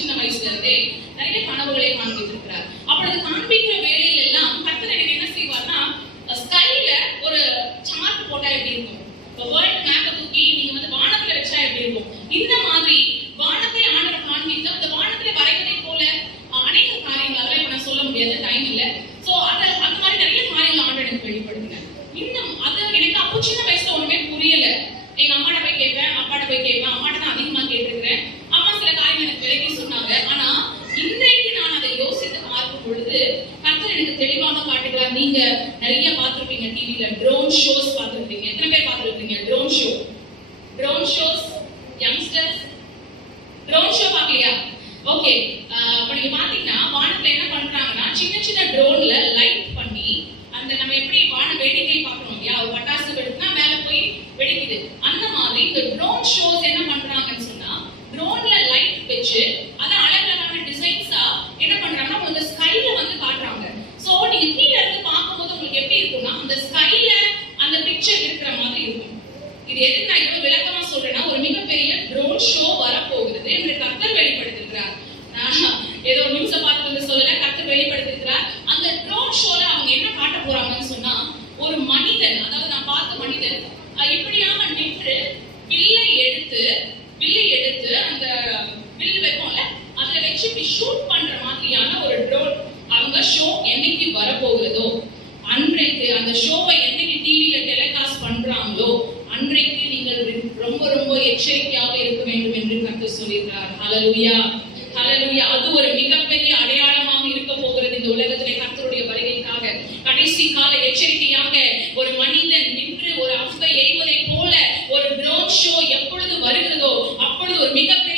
சின்ன வயசுல இருந்தே நிறைய கனவுகளை காண்பித்திருக்கிறார். அப்பொழுது காண்பிக்கிற வேலையில எல்லாம் கர்த்தர் எனக்கு என்ன செய்வார்னா ஸ்கைல ஒரு சார்ட் போட்டா எப்படி இருக்கும்? வேர்ல்ட் மேப்பை தூக்கி நீங்க வந்து வானத்துல வச்சா எப்படி இருக்கும்? இந்த மாதிரி வானத்தை ஆண்டவர் காண்பித்த அந்த வானத்துல வரைவதை போல அநேக காரியங்கள் அதெல்லாம் இப்ப நான் சொல்ல முடியாது டைம் இல்ல. சோ அத அந்த மாதிரி நிறைய காரியங்கள் ஆண்டவர் எனக்கு வெளிப்படுத்தினார். இன்னும் அது எனக்கு அப்போ சின்ன வயசு எனக்கு விலக்கி சொன்னாங்க. ஆனா இன்றைக்கு நான் அதை யோசித்து பார்க்கும் பொழுது கர்த்தர் எனக்கு தெளிவாக காட்டுகிறார் நீங்க நிறைய பார்த்திருப்பீங்க டிவில ட்ரோன் ஷோஸ் பார்த்திருப்பீங்க. எத்தனை பேர் பார்த்திருப்பீங்க? Drone show drone shows youngsters drone show பார்க்கலையா? ஓகே அப்ப நீங்க பாத்தீங்கன்னா வானத்துல என்ன பண்றாங்கன்னா சின்ன சின்ன ட்ரோன்ல லைட் பண்ணி அந்த நம்ம எப்படி வான வேடிக்கை பாக்குறோம் இல்லையா? ஒரு பட்டாசு வெடிக்குனா மேல போய் வெடிக்குது. அந்த மாதிரி இந்த ட்ரோன் ஷோ என்ன பண்றாங்கன்னு சொன்னா ட்ரோன்ல லைட் வச்சு ஆனா அழகழகான டிசைன்ஸா என்ன பண்றாங்கன்னா அந்த ஸ்கைல வந்து காட்டுறாங்க. சோ நீங்க கீழ இருந்து பார்க்கும்போது உங்களுக்கு எப்படி இருக்கும்னா அந்த ஸ்கைல அந்த பிக்சர் இருக்கிற மாதிரி இருக்கும். இது எதுக்கு நான் இவ்வளவு விளக்கமா சொல்றேன்னா ஒரு மிகப்பெரிய ட்ரோன் ஷோ வரப்போகிறது. என்று கத்தர் வெளிப்படுத்திருக்கிறார். நான் ஏதோ நியூஸ பார்த்து வந்து சொல்லல கத்தர் வெளிப்படுத்திருக்கிறார். அந்த ட்ரோன் ஷோல அவங்க என்ன காட்ட போறாங்கன்னு சொன்னா ஒரு மனிதன் அதாவது நான் பார்த்த மனிதன் இப்படியாக நின்று வில்லை எடுத்து வில்லை எடுத்து அந்த வச்சு இப்படி ஷூட் பண்ற மாதிரியான ஒரு ட்ரோன் அவங்க ஷோ என்னைக்கு வரப்போகிறதோ அன்றைக்கு அந்த ஷோவை என்னைக்கு டிவியில டெலிகாஸ்ட் பண்றாங்களோ அன்றைக்கு நீங்கள் ரொம்ப ரொம்ப எச்சரிக்கையாக இருக்க வேண்டும் என்று கத்து சொல்லியிருக்கிறார். ஹலலுயா ஹலலுயா அது ஒரு மிகப்பெரிய அடையாளமாக இருக்க போகிறது இந்த உலகத்திலே கத்தருடைய வருகைக்காக. கடைசி கால எச்சரிக்கையாக ஒரு மனிதன் நின்று ஒரு அஃபை எய்வதை போல ஒரு ட்ரோன் ஷோ எப்பொழுது வருகிறதோ அப்பொழுது ஒரு மிகப்பெரிய